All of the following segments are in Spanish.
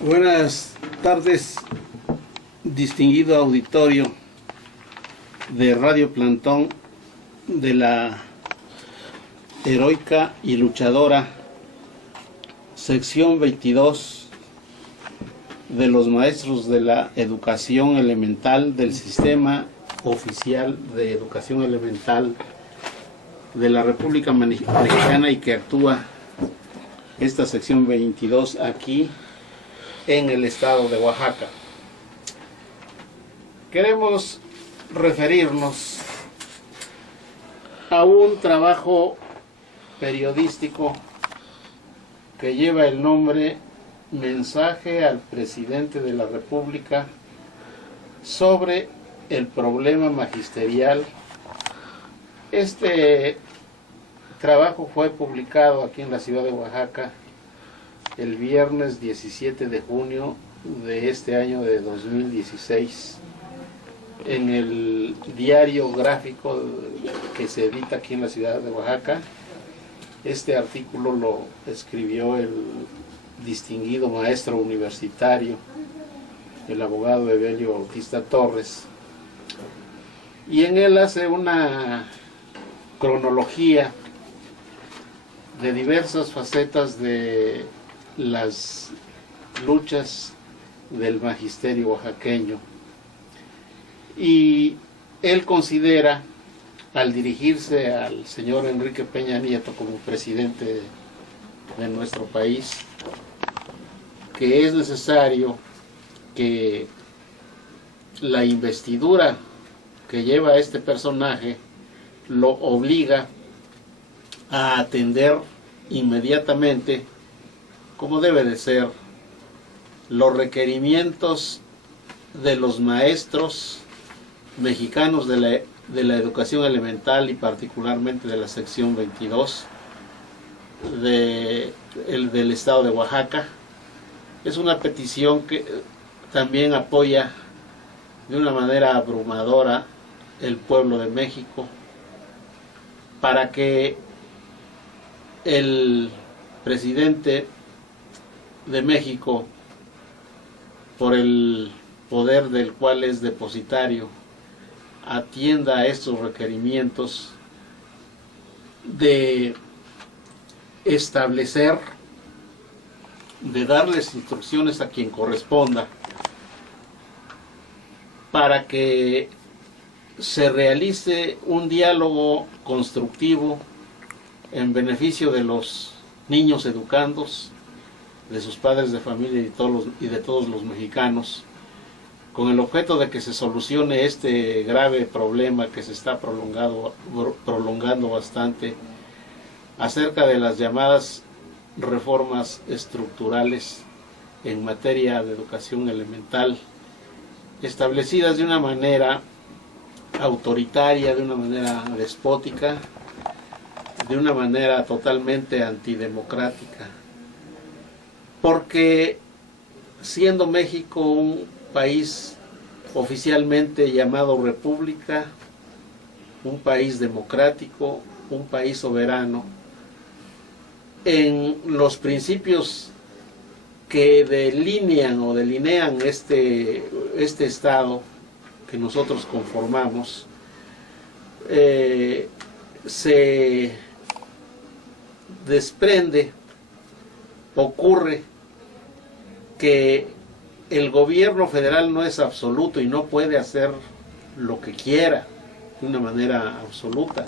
Buenas tardes, distinguido auditorio de Radio Plantón de la heroica y luchadora sección 22 de los maestros de la educación elemental del Sistema Oficial de Educación Elemental de la República Mexicana, y que actúa esta sección 22 aquí en el estado de Oaxaca. Queremos referirnos a un trabajo periodístico que lleva el nombre Mensaje al Presidente de la República sobre el problema magisterial. Este trabajo fue publicado aquí en la ciudad de Oaxaca el viernes 17 de junio de este año de 2016 en el diario gráfico que se edita aquí en la ciudad de Oaxaca. Este artículo lo escribió el distinguido maestro universitario, el abogado Evelio Bautista Torres, y en él hace una cronología de diversas facetas de las luchas del magisterio oaxaqueño. Y él considera, al dirigirse al señor Enrique Peña Nieto como presidente de nuestro país, que es necesario que la investidura que lleva este personaje lo obliga a atender inmediatamente, como debe de ser, los requerimientos de los maestros mexicanos de la educación elemental, y particularmente de la sección 22 del estado de Oaxaca. Es una petición que también apoya de una manera abrumadora el pueblo de México, para que el presidente de México, por el poder del cual es depositario, atienda a estos requerimientos de establecer, de darles instrucciones a quien corresponda para que se realice un diálogo constructivo en beneficio de los niños educandos, de sus padres de familia y de todos los mexicanos, con el objeto de que se solucione este grave problema que se está prolongando bastante acerca de las llamadas reformas estructurales en materia de educación elemental, establecidas de una manera autoritaria, de una manera despótica, de una manera totalmente antidemocrática. Porque siendo México un país oficialmente llamado república, un país democrático, un país soberano, en los principios que delinean este estado que nosotros conformamos, se desprende, ocurre que el gobierno federal no es absoluto y no puede hacer lo que quiera de una manera absoluta.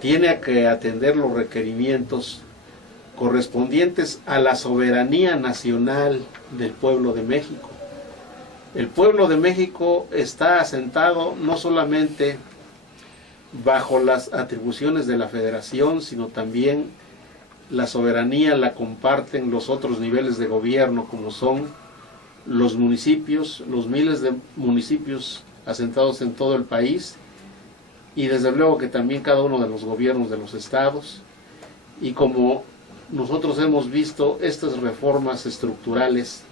Tiene que atender los requerimientos correspondientes a la soberanía nacional del pueblo de México. El pueblo de México está asentado no solamente bajo las atribuciones de la federación, sino también la soberanía la comparten los otros niveles de gobierno, como son los municipios, los miles de municipios asentados en todo el país, y desde luego que también cada uno de los gobiernos de los estados. Y como nosotros hemos visto, estas reformas estructurales,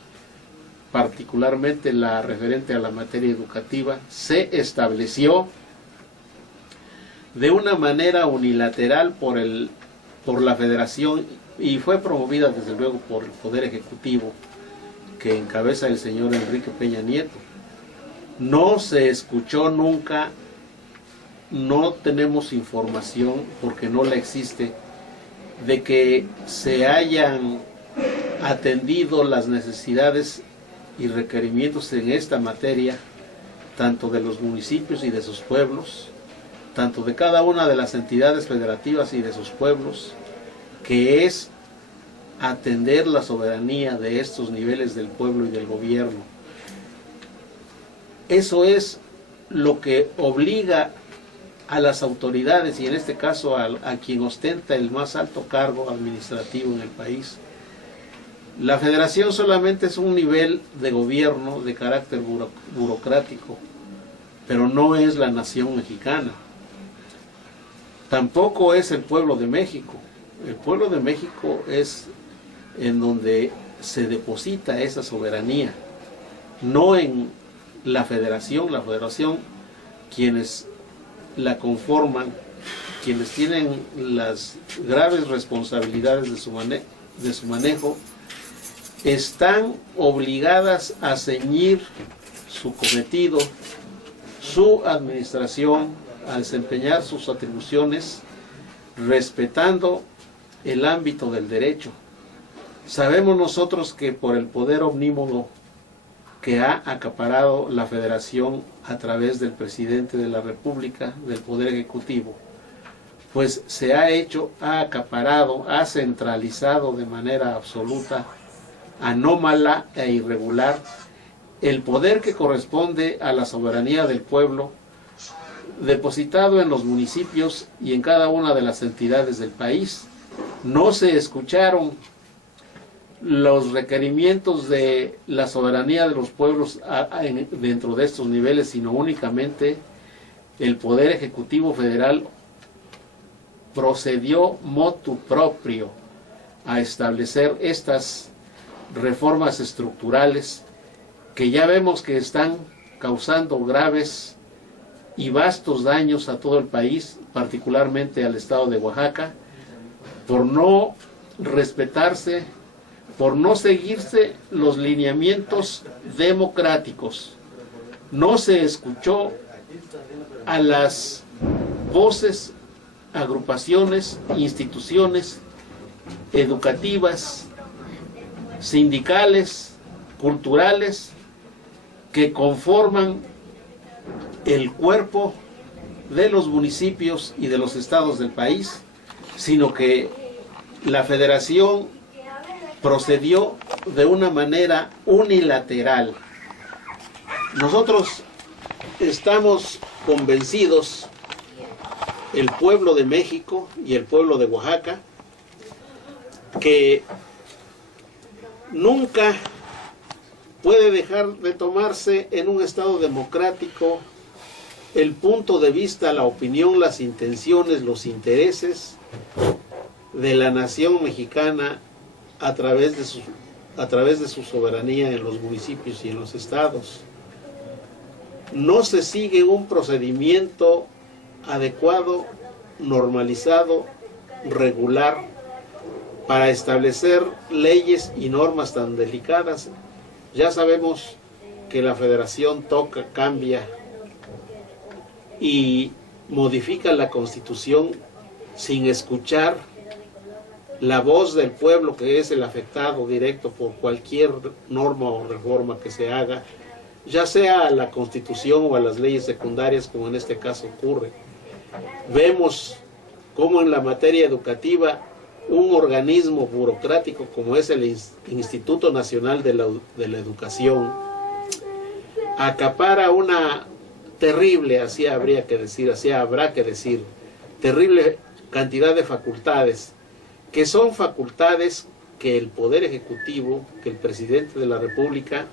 particularmente la referente a la materia educativa, se estableció de una manera unilateral por la federación, y fue promovida desde luego por el Poder Ejecutivo, que encabeza el señor Enrique Peña Nieto. No se escuchó nunca, no tenemos información, porque no la existe, de que se hayan atendido las necesidades y requerimientos en esta materia, tanto de los municipios y de sus pueblos, tanto de cada una de las entidades federativas y de sus pueblos, que es atender la soberanía de estos niveles del pueblo y del gobierno. Eso es lo que obliga a las autoridades, y en este caso a quien ostenta el más alto cargo administrativo en el país. La federación solamente es un nivel de gobierno de carácter burocrático, pero no es la nación mexicana. Tampoco es el pueblo de México. El pueblo de México es en donde se deposita esa soberanía, no en la federación. La federación, quienes la conforman, quienes tienen las graves responsabilidades de su manejo, están obligadas a ceñir su cometido, su administración, a desempeñar sus atribuciones respetando el ámbito del derecho. Sabemos nosotros que por el poder omnímodo que ha acaparado la federación a través del presidente de la República, del Poder Ejecutivo, pues se ha acaparado, ha centralizado de manera absoluta, anómala e irregular el poder que corresponde a la soberanía del pueblo, depositado en los municipios y en cada una de las entidades del país. No se escucharon los requerimientos de la soberanía de los pueblos dentro de estos niveles, sino únicamente el Poder Ejecutivo Federal procedió motu proprio a establecer estas reformas estructurales que ya vemos que están causando graves y vastos daños a todo el país, particularmente al estado de Oaxaca, por no respetarse, por no seguirse los lineamientos democráticos. No se escuchó a las voces, agrupaciones, instituciones educativas, sindicales, culturales, que conforman el cuerpo de los municipios y de los estados del país, sino que la federación procedió de una manera unilateral. Nosotros estamos convencidos, el pueblo de México y el pueblo de Oaxaca, que nunca puede dejar de tomarse en un estado democrático el punto de vista, la opinión, las intenciones, los intereses de la nación mexicana a través de su soberanía en los municipios y en los estados. No se sigue un procedimiento adecuado, normalizado, regular, para establecer leyes y normas tan delicadas. Ya sabemos que la federación toca, cambia y modifica la Constitución sin escuchar la voz del pueblo, que es el afectado directo por cualquier norma o reforma que se haga, ya sea a la Constitución o a las leyes secundarias, como en este caso ocurre. Vemos cómo en la materia educativa un organismo burocrático como es el Instituto Nacional de la Educación acapara una terrible, así habrá que decir, terrible cantidad de facultades, que son facultades que el Poder Ejecutivo, que el Presidente de la República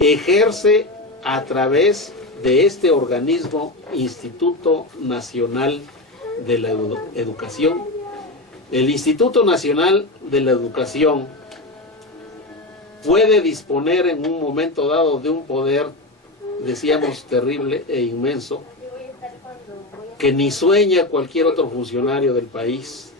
ejerce a través de este organismo, Instituto Nacional de la Educación. El Instituto Nacional de la Educación puede disponer en un momento dado de un poder, decíamos, terrible e inmenso, que ni sueña cualquier otro funcionario del país.